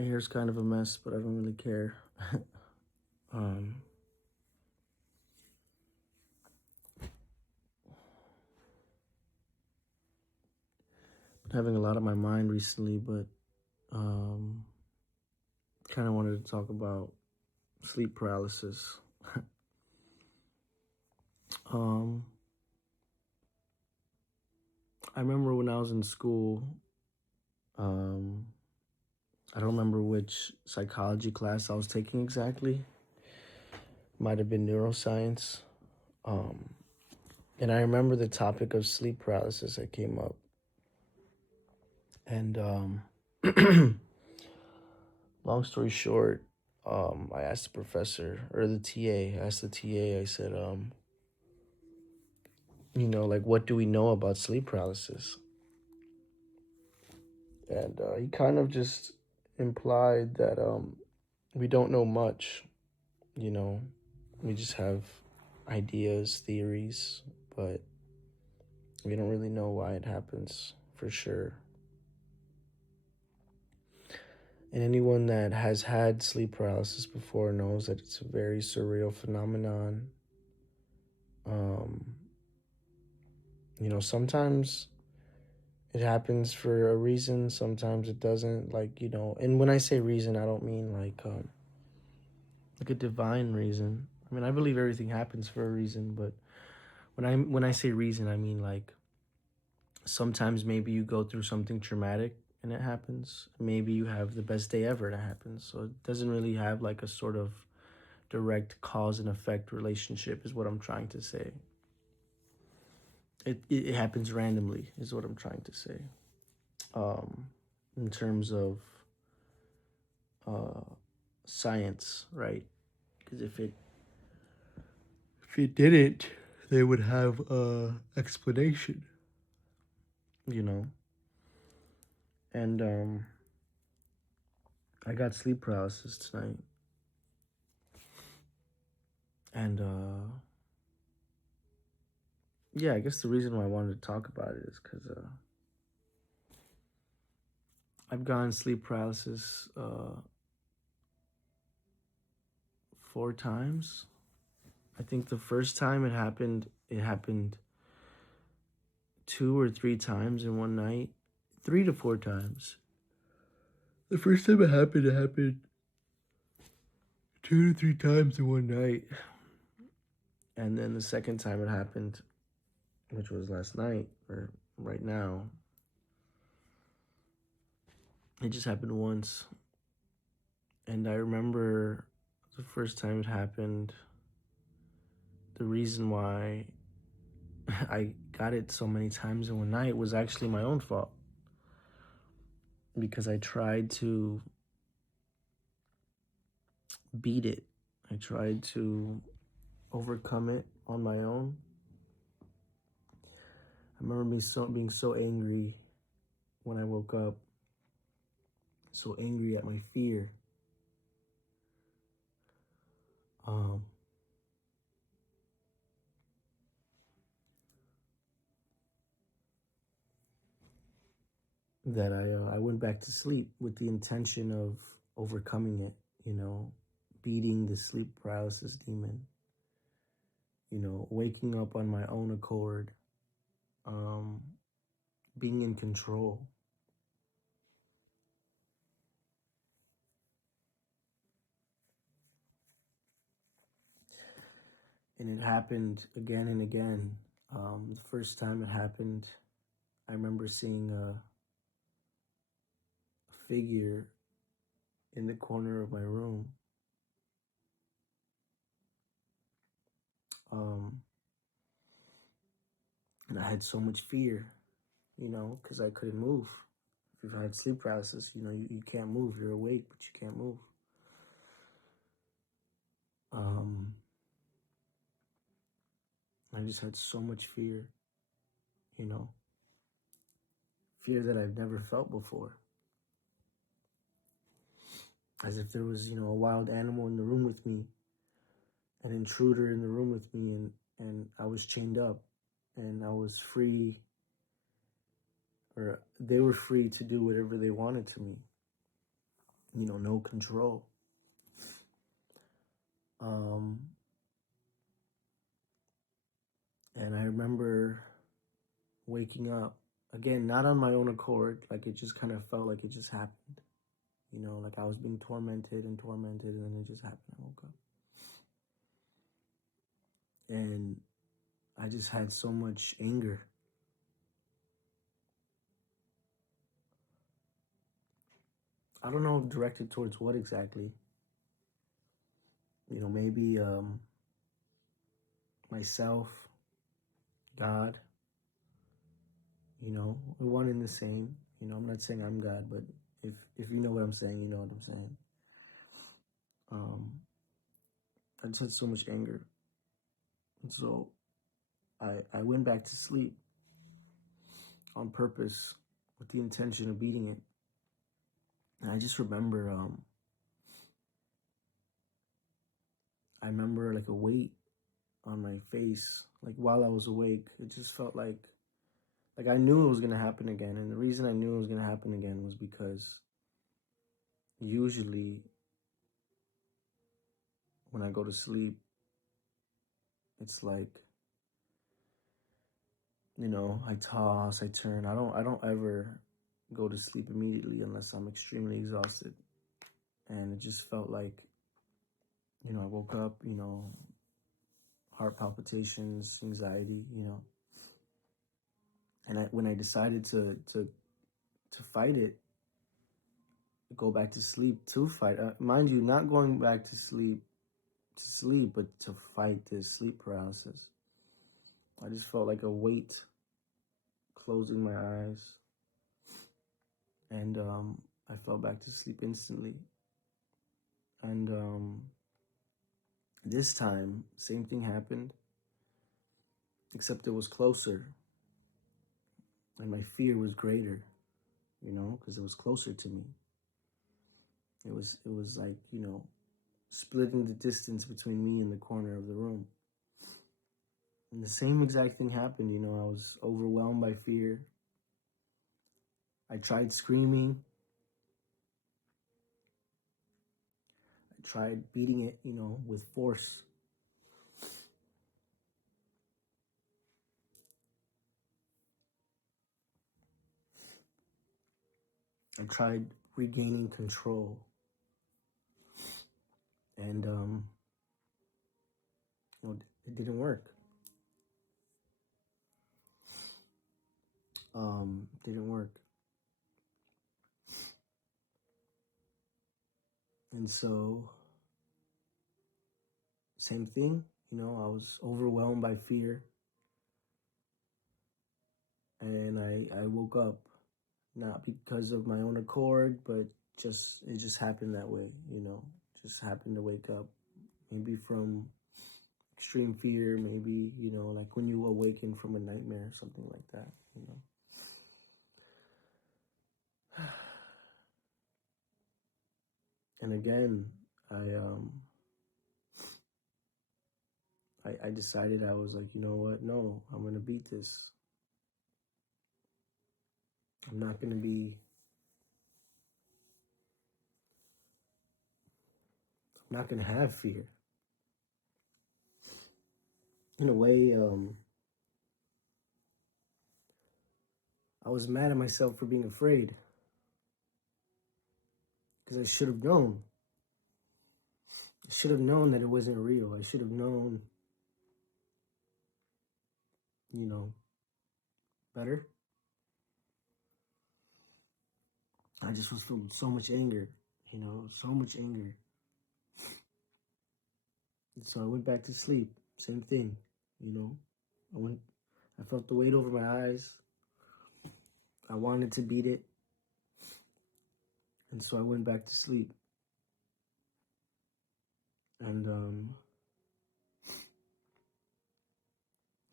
My hair's kind of a mess, but I don't really care. um, been having a lot on my mind recently, but um, kind of wanted to talk about sleep paralysis. um, I remember when I was in school, um, I don't remember which psychology class I was taking exactly. Might have been neuroscience. Um, and I remember the topic of sleep paralysis that came up. And long story short, I asked the professor or the TA, I asked the TA, I said, like, what do we know about sleep paralysis? And he kind of just implied that we don't know much, you know, we just have ideas, theories, but we don't really know why it happens for sure. And anyone that has had sleep paralysis before knows that it's a very surreal phenomenon. Um, sometimes it happens for a reason, sometimes it doesn't. And when I say reason, I don't mean like a divine reason. I mean, I believe everything happens for a reason, but when I say reason, I mean like sometimes maybe you go through something traumatic and it happens. Maybe you have the best day ever and it happens. So it doesn't really have like a sort of direct cause and effect relationship is what I'm trying to say. It happens randomly is what I'm trying to say. Um, in terms of uh, science, right? Because if it didn't, they would have a explanation, you know. And I got sleep paralysis tonight, and yeah, I guess the reason why I wanted to talk about it is because I've gotten sleep paralysis 4 times. I think the first time it happened 2 or 3 times in one night, 3 to 4 times. The first time it happened 2 to 3 times in one night. And then the second time it happened, which was last night or right now, it just happened once. And I remember the first time it happened, the reason why I got it so many times in one night was actually my own fault. Because I tried to beat it, I tried to overcome it on my own. I remember being so angry when I woke up, so angry at my fear. Um, that I went back to sleep with the intention of overcoming it, beating the sleep paralysis demon, waking up on my own accord, um, being in control. And it happened again and again. The first time it happened, I remember seeing a figure in the corner of my room. Um, and I had so much fear, because I couldn't move. If you've had sleep paralysis, you can't move. You're awake, but you can't move. Um, I just had so much fear, you know, fear that I've never felt before. As if there was, a wild animal in the room with me, an intruder in the room with me, and I was chained up and I was free, or they were free to do whatever they wanted to me. no control. Um, and I remember waking up again, not on my own accord. Like it just kind of felt like it just happened. Like I was being tormented and tormented, and then it just happened. I woke up. And I just had so much anger. I don't know directed towards what exactly. Maybe myself, God, one and the same. I'm not saying I'm God, but if you know what I'm saying, you know what I'm saying. Um, I just had so much anger. And so I went back to sleep on purpose with the intention of beating it. And I just remember, I remember like a weight on my face, like while I was awake. It just felt like I knew it was gonna happen again. And the reason I knew it was gonna happen again was because usually when I go to sleep, it's like, I toss, I turn. I don't ever go to sleep immediately unless I'm extremely exhausted. And it just felt like, I woke up, heart palpitations, anxiety, And when I decided to fight it, go back to sleep to fight. Mind you, not going back to sleep, but to fight this sleep paralysis. I just felt like a weight closing my eyes, and I fell back to sleep instantly. And this time, same thing happened, except it was closer, and my fear was greater, because it was closer to me. It was like, splitting the distance between me and the corner of the room. And the same exact thing happened, I was overwhelmed by fear. I tried screaming. I tried beating it, with force. I tried regaining control. And, it didn't work. Didn't work. And so, same thing, I was overwhelmed by fear. And I woke up, not because of my own accord, but it just happened that way, just happened to wake up, maybe from extreme fear, maybe, like when you awaken from a nightmare, something like that, And again, I decided, I was like, you know what? No, I'm gonna beat this. I'm not gonna be. I'm not gonna have fear. In a way, I was mad at myself for being afraid because I should have known. I should have known that it wasn't real. I should have known, better. I just was filled with so much anger, so much anger. And so I went back to sleep. Same thing, I went. I felt the weight over my eyes. I wanted to beat it, and so I went back to sleep. And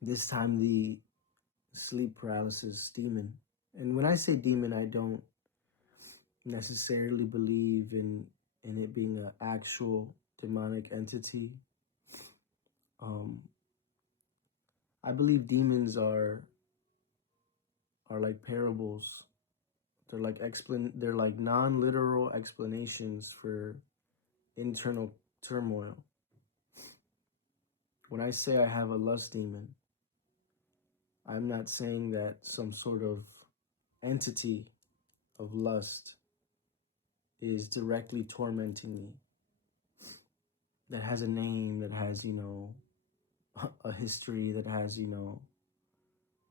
this time the sleep paralysis demon. And when I say demon, I don't necessarily believe in it being an actual demonic entity. I believe demons are like parables, They're like non-literal explanations for internal turmoil. When I say I have a lust demon, I'm not saying that some sort of entity of lust is directly tormenting me, that has a name, that has, a history, that has,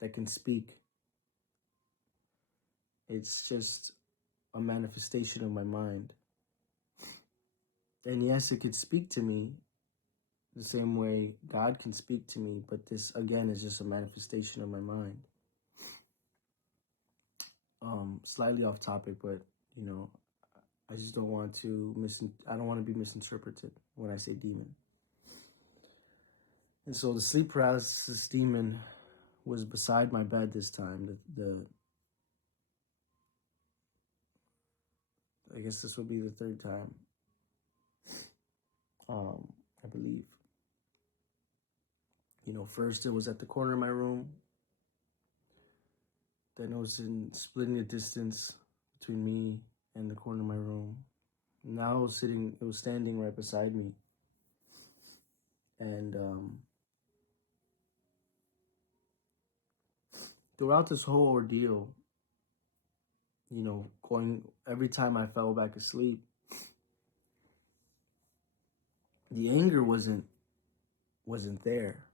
that can speak. It's just a manifestation of my mind. And yes, it could speak to me the same way God can speak to me, but this, again, is just a manifestation of my mind. Slightly off topic, but, I just don't want to I don't want to be misinterpreted when I say demon. And so the sleep paralysis demon was beside my bed this time. I guess this would be the third time. I believe. First it was at the corner of my room. Then it was splitting the distance between me and the corner of my room. Now it was standing right beside me. And throughout this whole ordeal, every time I fell back asleep, the anger wasn't there.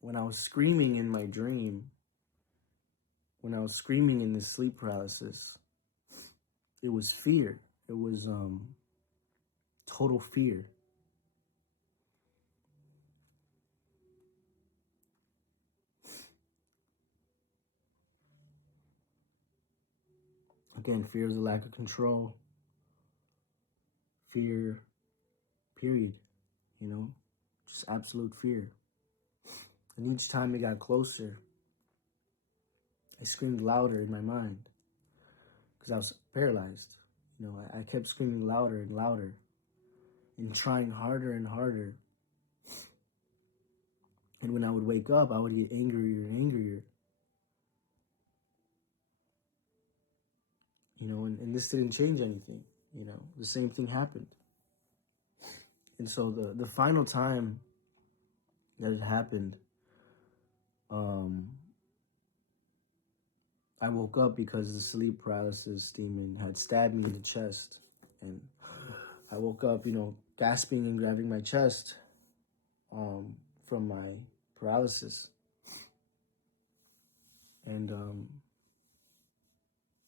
When I was screaming in my dream, when I was screaming in this sleep paralysis, it was fear. It was total fear. Again, fear is a lack of control. Fear, period. Just absolute fear. And each time it got closer, I screamed louder in my mind because I was paralyzed. I kept screaming louder and louder and trying harder and harder. And when I would wake up, I would get angrier and angrier. And this didn't change anything. The same thing happened. And so the final time that it happened, I woke up because the sleep paralysis demon had stabbed me in the chest. And I woke up, gasping and grabbing my chest from my paralysis. And,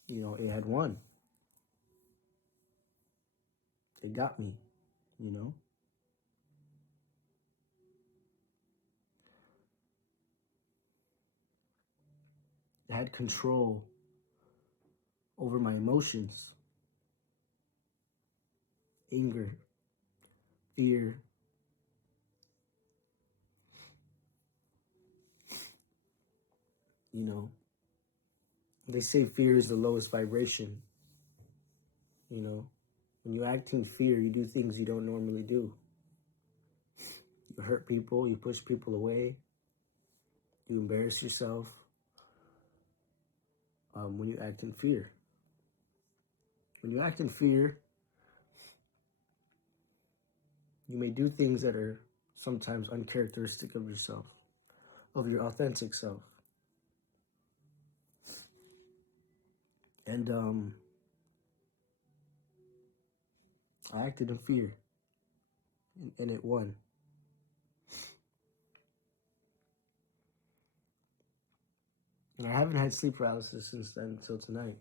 it had won. It got me, It had control over my emotions, anger, fear. They say fear is the lowest vibration. When you act in fear, you do things you don't normally do. You hurt people, you push people away, you embarrass yourself when you act in fear. When you act in fear, you may do things that are sometimes uncharacteristic of yourself, of your authentic self. And I acted in fear, and it won. And I haven't had sleep paralysis since then until tonight.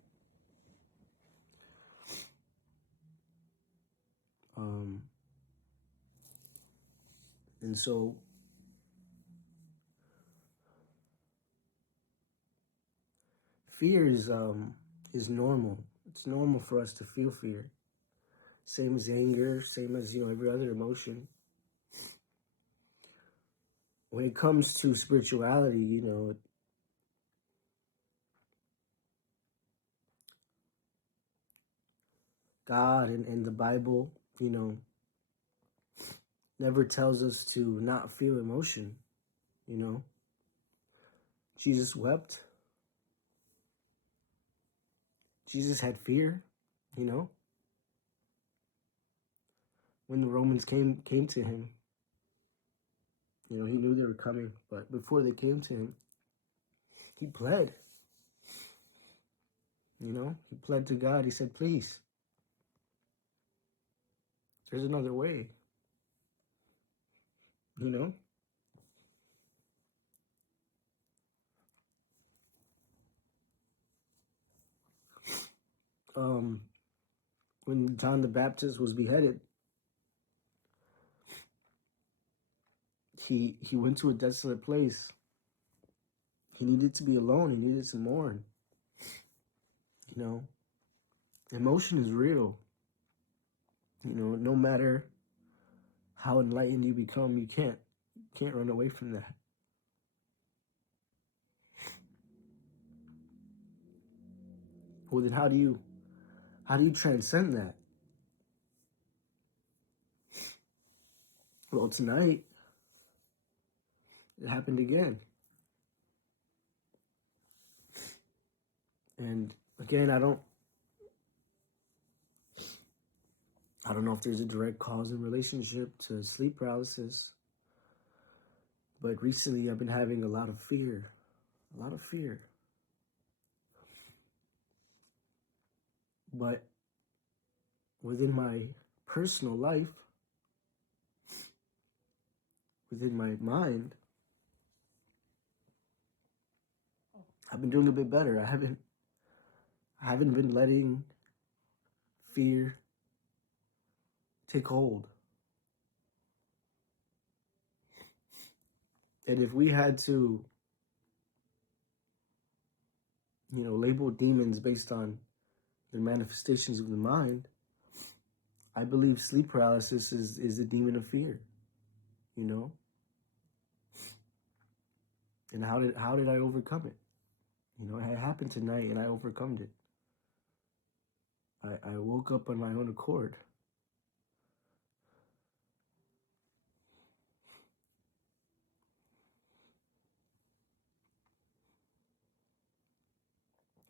And so fear is normal. It's normal for us to feel fear. Same as anger, same as, every other emotion. When it comes to spirituality, God and the Bible, never tells us to not feel emotion, Jesus wept. Jesus had fear, you know, when the Romans came to him. You know, he knew they were coming, but before they came to him, he pled. You know, he pled to God. He said, please, there's another way. You know? When John the Baptist was beheaded, he went to a desolate place. He needed to be alone. He needed to mourn. You know, emotion is real. You know, no matter how enlightened you become, you can't run away from that. Well, then how do you transcend that? Well, tonight it happened again. And again, I don't know if there's a direct cause and relationship to sleep paralysis, but recently I've been having a lot of fear. But within my personal life, within my mind, I've been doing a bit better. I haven't been letting fear take hold. And if we had to, you know, label demons based on the manifestations of the mind, I believe sleep paralysis is a demon of fear, you know? And how did I overcome it? You know, it happened tonight and I overcome it. I woke up on my own accord.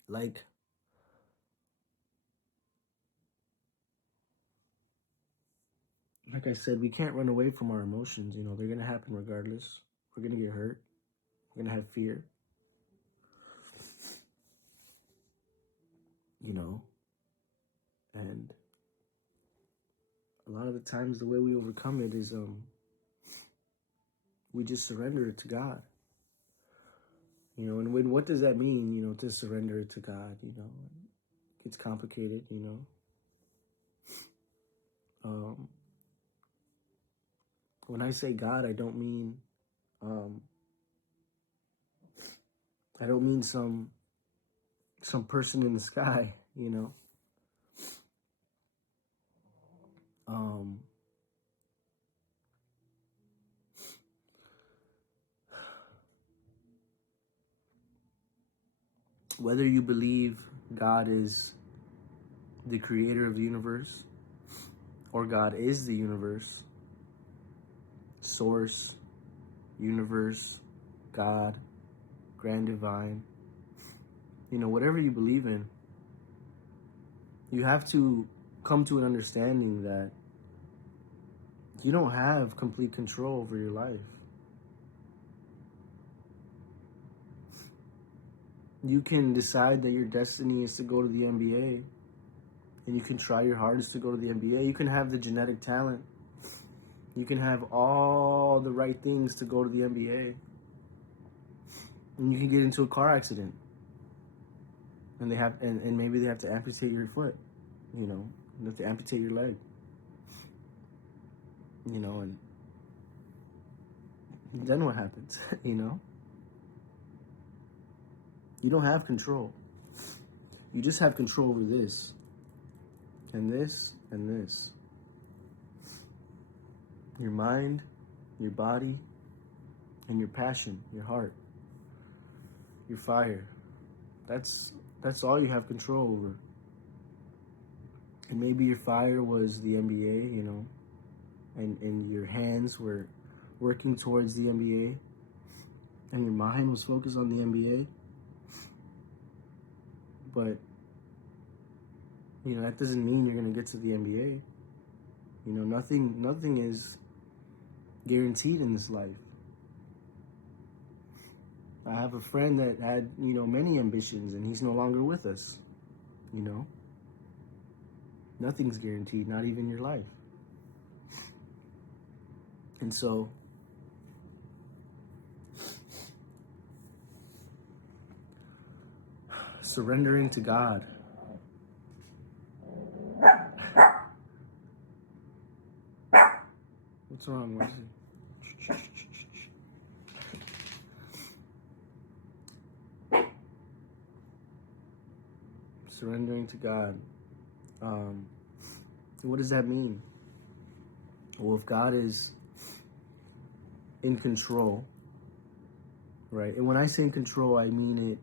Like I said, we can't run away from our emotions. You know, they're going to happen regardless. We're going to get hurt. We're going to have fear. You know, and a lot of the times the way we overcome it is we just surrender it to God. You know, and what does that mean, you know, to surrender it to God? You know, it gets complicated, you know. When I say God, I don't mean some person in the sky, you know. Whether you believe God is the creator of the universe or God is the universe, source, universe, God, grand divine, you know, whatever you believe in, you have to come to an understanding that you don't have complete control over your life. You can decide that your destiny is to go to the NBA, and you can try your hardest to go to the NBA. You can have the genetic talent. You can have all the right things to go to the NBA. And you can get into a car accident. And and maybe they have to amputate your foot, you know. They have to amputate your leg. You know, and then what happens, you know? You don't have control. You just have control over this, and this, and this. Your mind, your body, and your passion, your heart, your fire. That's all you have control over. And maybe your fire was the NBA, you know, and your hands were working towards the NBA, and your mind was focused on the NBA. But You know, that doesn't mean you're going to get to the NBA. You know, nothing is guaranteed in this life. I have a friend that had, you know, many ambitions, and he's no longer with us. You know, nothing's guaranteed, not even your life. And so, surrendering to God. What's wrong, Wesley? Surrendering to God. What does that mean? Well, if God is in control, right? And when I say in control, I mean it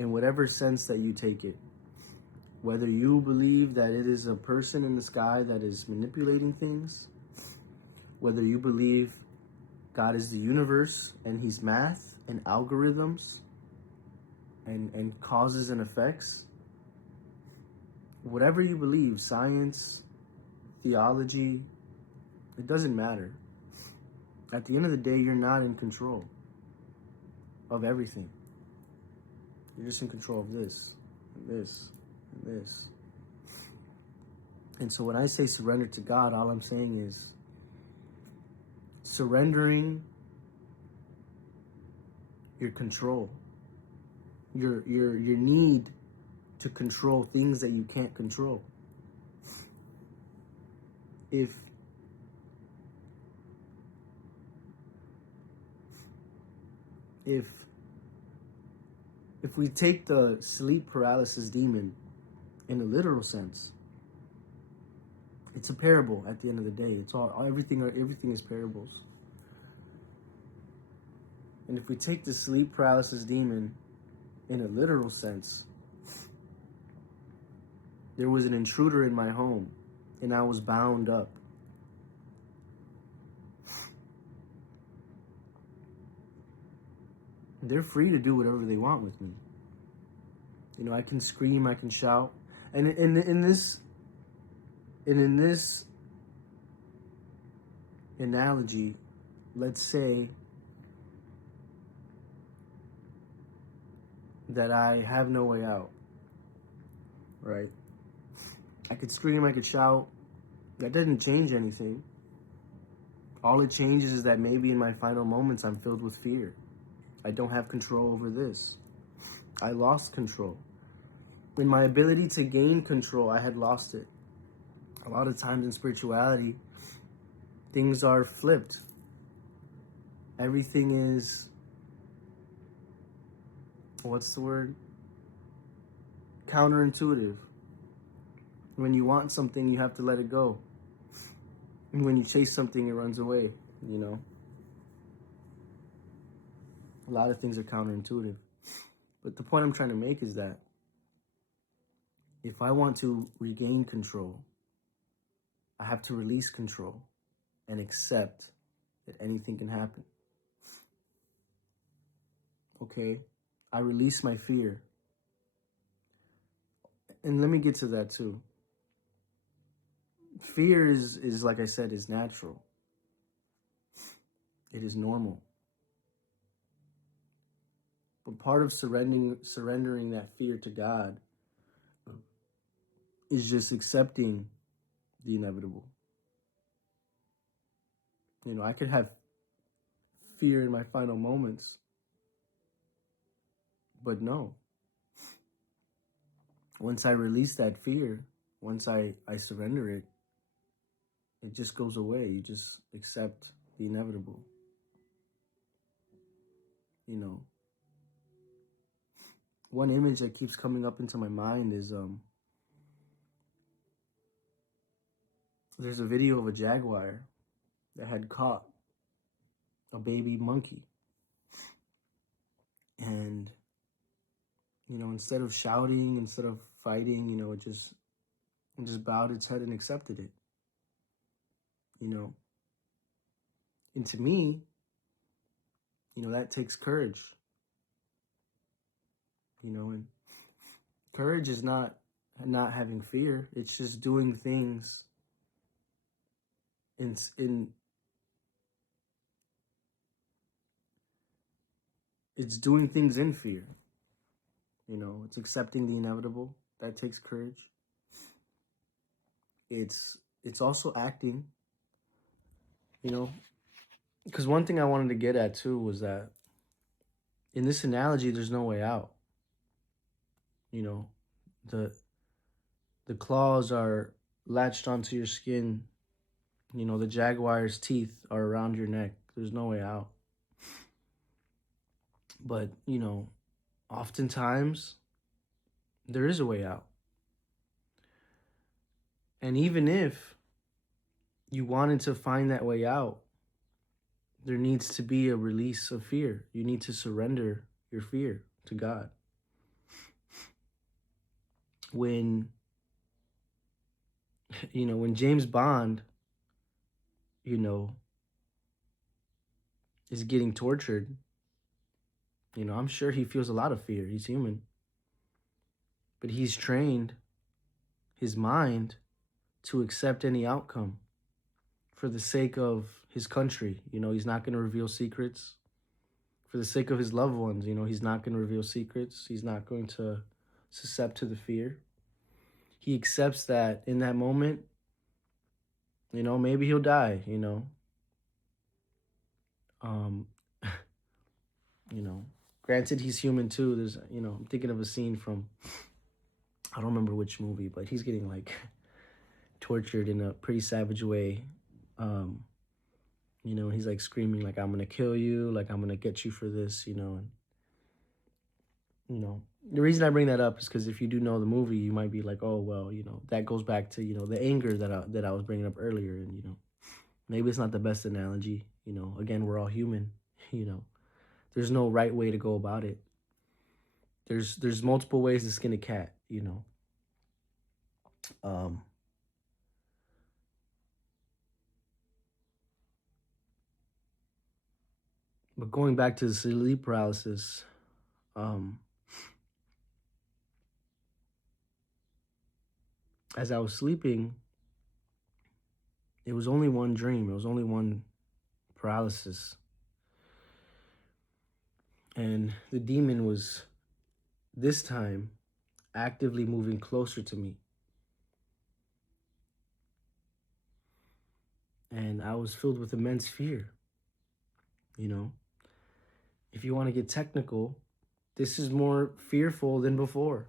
in whatever sense that you take it. Whether you believe that it is a person in the sky that is manipulating things, whether you believe God is the universe and he's math and algorithms and causes and effects, whatever you believe, science, theology, it doesn't matter. At the end of the day, you're not in control of everything. You're just in control of this, and this, and this. And so when I say surrender to God, all I'm saying is surrendering your control, your need to control things that you can't control. If we take the sleep paralysis demon in a literal sense, it's a parable at the end of the day. It's all everything is parables. And if we take the sleep paralysis demon in a literal sense, there was an intruder in my home and I was bound up. They're free to do whatever they want with me. You know, I can scream, I can shout. And in this analogy, let's say that I have no way out, right? I could scream, I could shout. That doesn't change anything. All it changes is that maybe in my final moments I'm filled with fear. I don't have control over this. I lost control. In my ability to gain control, I had lost it. A lot of times in spirituality, things are flipped. Everything is, what's the word? Counterintuitive. When you want something, you have to let it go. And when you chase something, it runs away, you know? A lot of things are counterintuitive. But the point I'm trying to make is that if I want to regain control, I have to release control and accept that anything can happen. Okay? I release my fear. And let me get to that too. Fear is like I said, is natural. It is normal. But part of surrendering that fear to God is just accepting the inevitable. You know, I could have fear in my final moments, but no. Once I release that fear, once I surrender it, it just goes away. You just accept the inevitable. You know, one image that keeps coming up into my mind is there's a video of a jaguar that had caught a baby monkey. And, you know, instead of shouting, instead of fighting, you know, it just bowed its head and accepted it. You know, and to me, you know, that takes courage. You know, and courage is not not having fear. It's just doing things in it's doing things in fear. It's accepting the inevitable. That takes courage. It's also acting, you know, because one thing I wanted to get at too was that in this analogy, there's no way out. You know, the the claws are latched onto your skin. The jaguar's teeth are around your neck. There's no way out. But oftentimes there is a way out. And even if you wanted to find that way out, there needs to be a release of fear. You need to surrender your fear to God. When when James Bond, is getting tortured, I'm sure he feels a lot of fear. He's human. But he's trained his mind to accept any outcome for the sake of his country. He's not going to reveal secrets. For the sake of his loved ones, he's not going to reveal secrets. He's not going to succumb to the fear. He accepts that in that moment, maybe he'll die, Um, granted he's human too. There's, I'm thinking of a scene from, I don't remember which movie, but he's getting like tortured in a pretty savage way. He's like screaming like, I'm gonna kill you, like I'm gonna get you for this, and the reason I bring that up is because if you do know the movie, you might be like, oh well, that goes back to the anger that I was bringing up earlier, and maybe it's not the best analogy. Again, we're all human. There's no right way to go about it. There's multiple ways to skin a cat. Um, but going back to the sleep paralysis, as I was sleeping, it was only one dream. It was only one paralysis. And the demon was, this time, actively moving closer to me. And I was filled with immense fear. If you want to get technical, this is more fearful than before.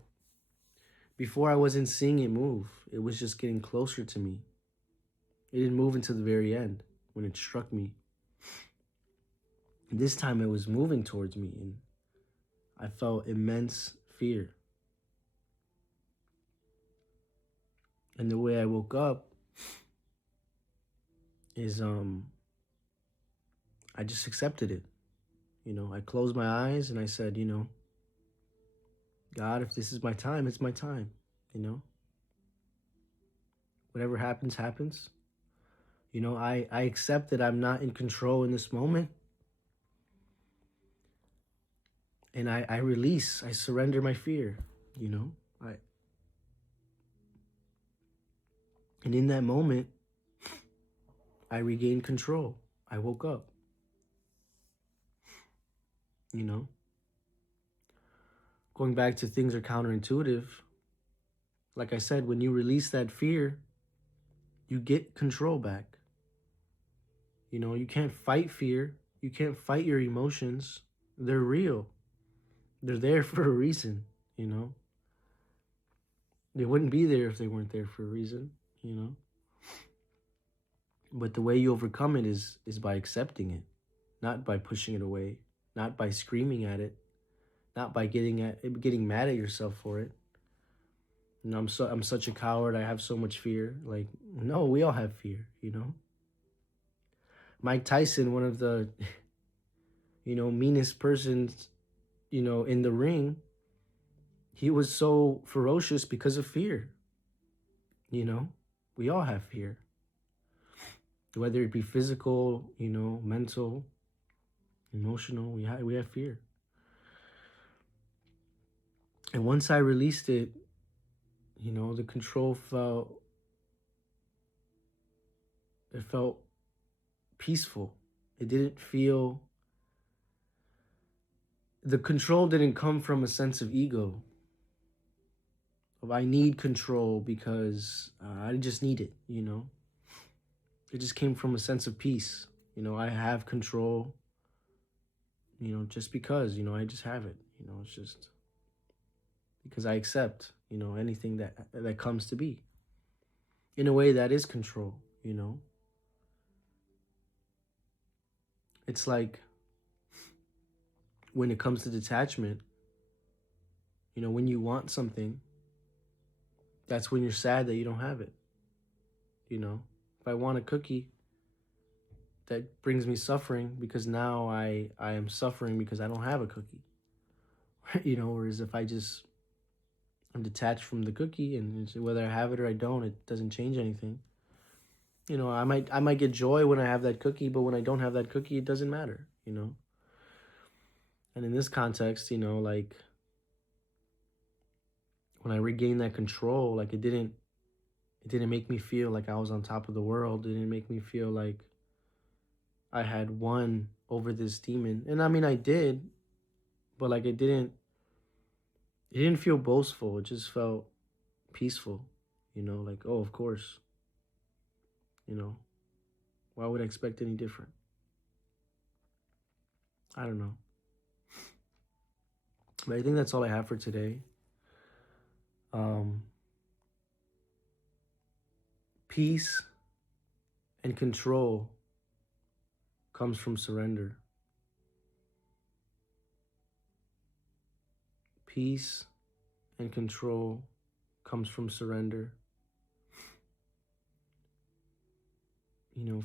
Before I wasn't seeing it move. It was just getting closer to me. It didn't move until the very end when it struck me. This time it was moving towards me and I felt immense fear. And the way I woke up is I just accepted it. I closed my eyes and I said, God, if this is my time, it's my time. Whatever happens, happens. I accept that I'm not in control in this moment. And I release, I surrender my fear, and in that moment, I regained control. I woke up, Going back to things are counterintuitive. Like I said, when you release that fear, you get control back. You can't fight fear. You can't fight your emotions. They're real. They're there for a reason, They wouldn't be there if they weren't there for a reason, But the way you overcome it is by accepting it, not by pushing it away, not by screaming at it, not by getting mad at yourself for it. I'm such a coward. I have so much fear. Like, no, we all have fear, Mike Tyson, one of the, meanest persons, in the ring, he was so ferocious because of fear. We all have fear. Whether it be physical, mental, emotional, we have fear. And once I released it, The control felt peaceful. It didn't feel the control didn't come from a sense of ego. Of I need control because I just need it. It just came from a sense of peace. I have control, just because, I just have it. It's just because I accept, anything that comes to be. In a way that is control. It's like when it comes to detachment, when you want something, that's when you're sad that you don't have it. If I want a cookie, that brings me suffering because now I am suffering because I don't have a cookie. Whereas if I'm detached from the cookie, and whether I have it or I don't, it doesn't change anything. I might get joy when I have that cookie, but when I don't have that cookie, it doesn't matter. And in this context, like when I regained that control, like it didn't make me feel like I was on top of the world. It didn't make me feel like I had won over this demon. And I mean I did, but like it didn't feel boastful. It just felt peaceful. Like, oh, of course. You know, why would I expect any different? I don't know. But I think that's all I have for today. Um, Peace and control comes from surrender. Peace and control comes from surrender.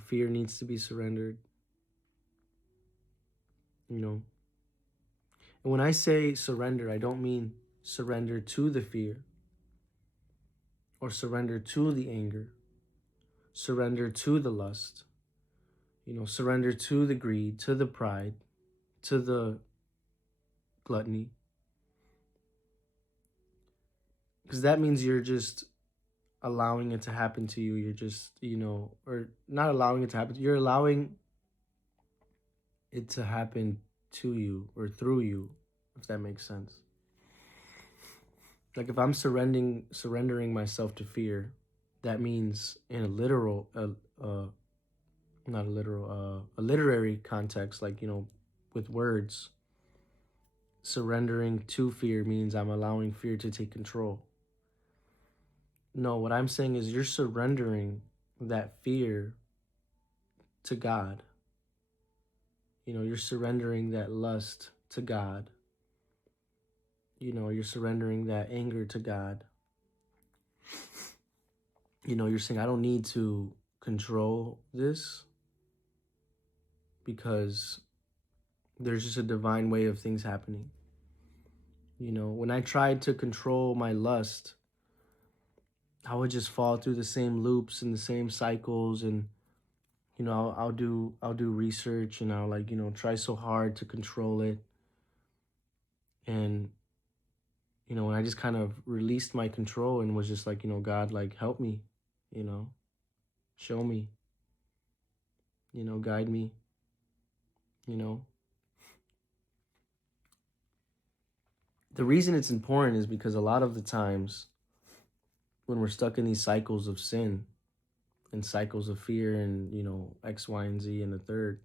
Fear needs to be surrendered. You know, and when I say surrender, I don't mean surrender to the fear or surrender to the anger, surrender to the lust, surrender to the greed, to the pride, to the gluttony. Because that means you're just allowing it to happen to you. You're just, or not allowing it to happen. You're allowing it to happen to you or through you, if that makes sense. Like if I'm surrendering myself to fear, that means in a literal, not a literal, a literary context, like, with words, surrendering to fear means I'm allowing fear to take control. No, what I'm saying is you're surrendering that fear to God. You're surrendering that lust to God. You're surrendering that anger to God. You're saying, I don't need to control this because there's just a divine way of things happening. When I tried to control my lust, I would just fall through the same loops and the same cycles, and I'll do research, and I'll like try so hard to control it, and when I just kind of released my control and was just like, God, like, help me, you know, show me, guide me, you know. The reason it's important is because a lot of the times when we're stuck in these cycles of sin and cycles of fear and, X, Y, and Z and the third,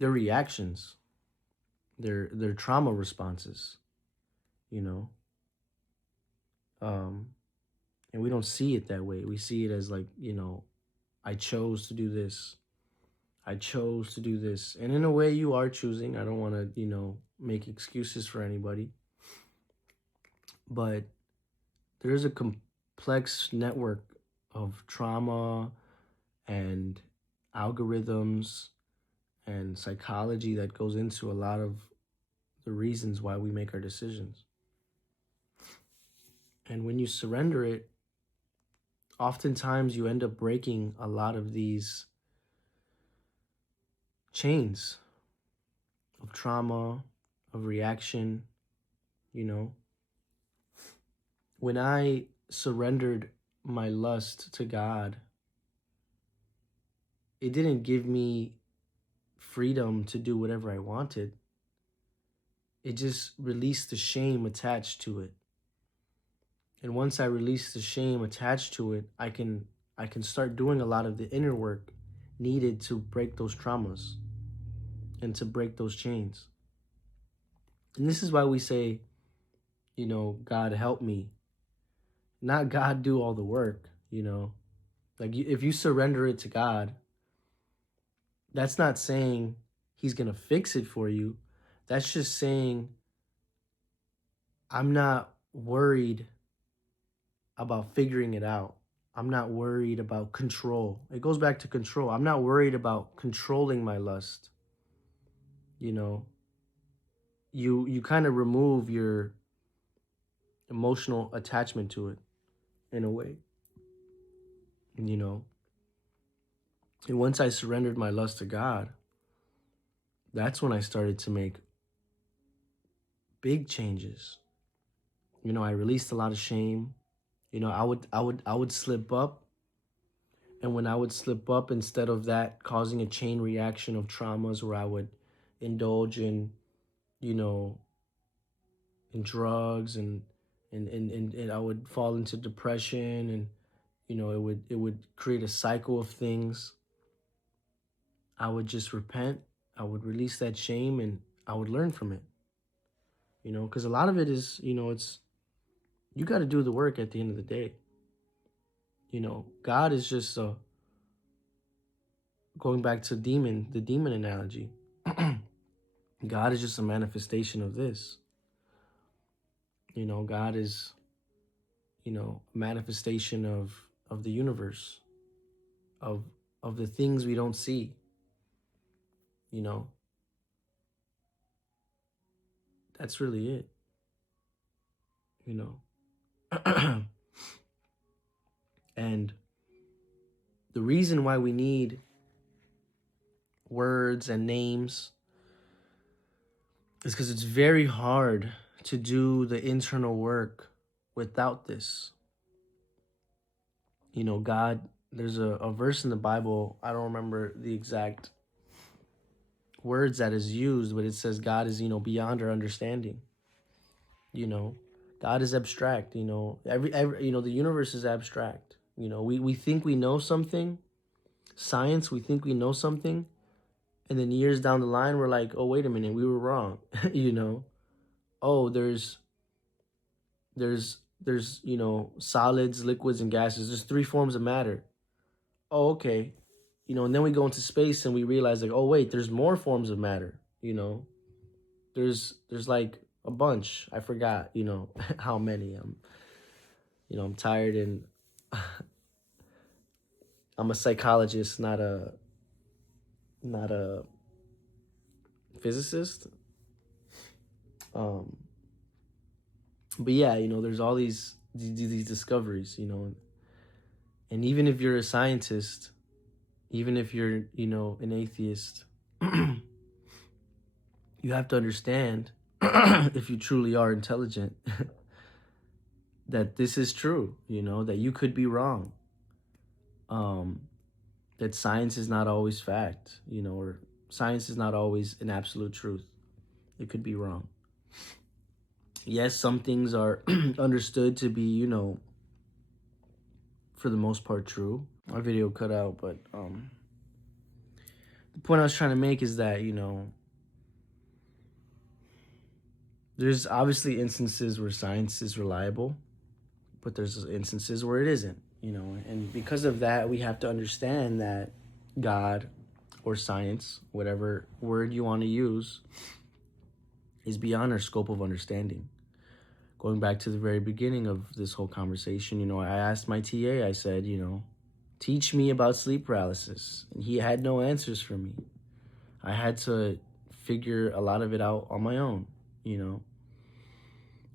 their reactions, their trauma responses, you know. Um, and we don't see it that way. We see it as like, I chose to do this. I chose to do this. And in a way, you are choosing. I don't want to, make excuses for anybody. But there's a complex network of trauma and algorithms and psychology that goes into a lot of the reasons why we make our decisions. And when you surrender it, oftentimes you end up breaking a lot of these chains of trauma, of reaction, you know. when I surrendered my lust to God, it didn't give me freedom to do whatever I wanted. It just released the shame attached to it. And once I release the shame attached to it, I can start doing a lot of the inner work needed to break those traumas and to break those chains. And this is why we say, God help me, not God do all the work, Like if you surrender it to God, that's not saying he's going to fix it for you. That's just saying I'm not worried about figuring it out. I'm not worried about control. It goes back to control. I'm not worried about controlling my lust. You know, you kind of remove your emotional attachment to it in a way. You know, and once I surrendered my lust to God, that's when I started to make big changes. I released a lot of shame. I would slip up, and when I would slip up, instead of that causing a chain reaction of traumas where I would indulge in, you know, in drugs and I would fall into depression, and it would create a cycle of things. I would just repent. I would release that shame, and I would learn from it. Because a lot of it is, it's you got to do the work at the end of the day. God is just going back to the demon analogy. God is just a manifestation of this. God is, a manifestation of the universe, of the things we don't see. You know, that's really it. You know, and the reason why we need words and names is because it's very hard to do the internal work without this. God, there's a verse in the Bible, I don't remember the exact words that is used, but it says God is, beyond our understanding. God is abstract, every the universe is abstract. We think we know something, science, we think we know something, and then years down the line, we're like, oh, wait a minute, we were wrong. Oh, there's solids, liquids, and gases. There's 3 forms of matter. Oh, okay. And then we go into space and we realize, like, oh wait, there's more forms of matter. There's like a bunch. I forgot, how many. I'm tired, and I'm a psychologist, not a physicist. But yeah, there's all these discoveries, and even if you're a scientist, even if you're, an atheist, you have to understand, if you truly are intelligent, that this is true, that you could be wrong. That science is not always fact, or science is not always an absolute truth. It could be wrong. Yes, some things are understood to be, for the most part true. My video cut out, but the point I was trying to make is that, there's obviously instances where science is reliable, but there's instances where it isn't, and because of that, we have to understand that God or science, whatever word you want to use, is beyond our scope of understanding. Going back to the very beginning of this whole conversation, I asked my TA, I said, teach me about sleep paralysis. And he had no answers for me. I had to figure a lot of it out on my own,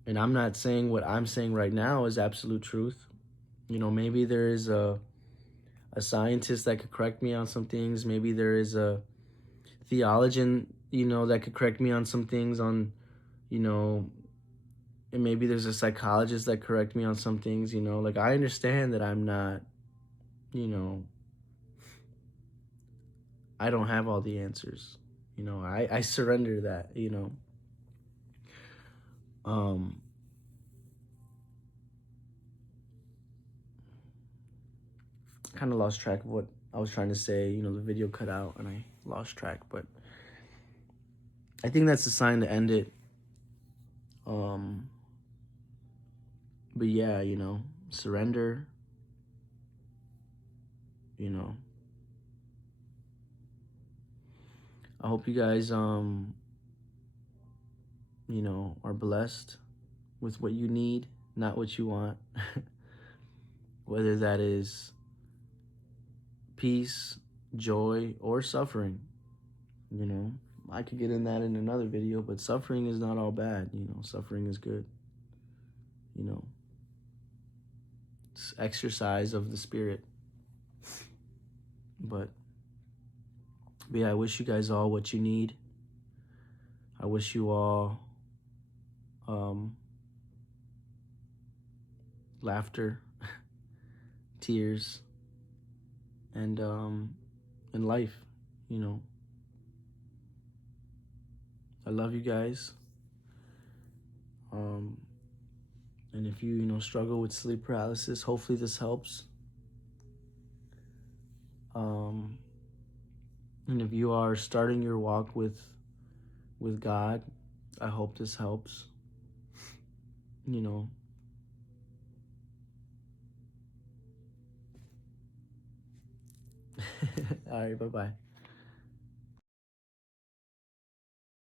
And I'm not saying what I'm saying right now is absolute truth. Maybe there is a scientist that could correct me on some things. Maybe there is a theologian, that could correct me on some things, on, and maybe there's a psychologist that correct me on some things, you know, like I understand that I'm not, you know, I don't have all the answers. You know, I surrender that, you know. Um kind of lost track of what I was trying to say, you know, the video cut out and I lost track, but I think that's a sign to end it. Um but yeah, you know, surrender, you know. I hope you guys you know, are blessed with what you need, not what you want. Whether that is peace, joy, or suffering, you know. I could get in that in another video, but suffering is not all bad, you know. Suffering is good, you know. It's exercise of the spirit. But yeah, I wish you guys all what you need. I wish you all laughter, tears, and life, you know. I love you guys. And if you, you know, struggle with sleep paralysis, hopefully this helps. And if you are starting your walk with God, I hope this helps. You know. All right, bye-bye.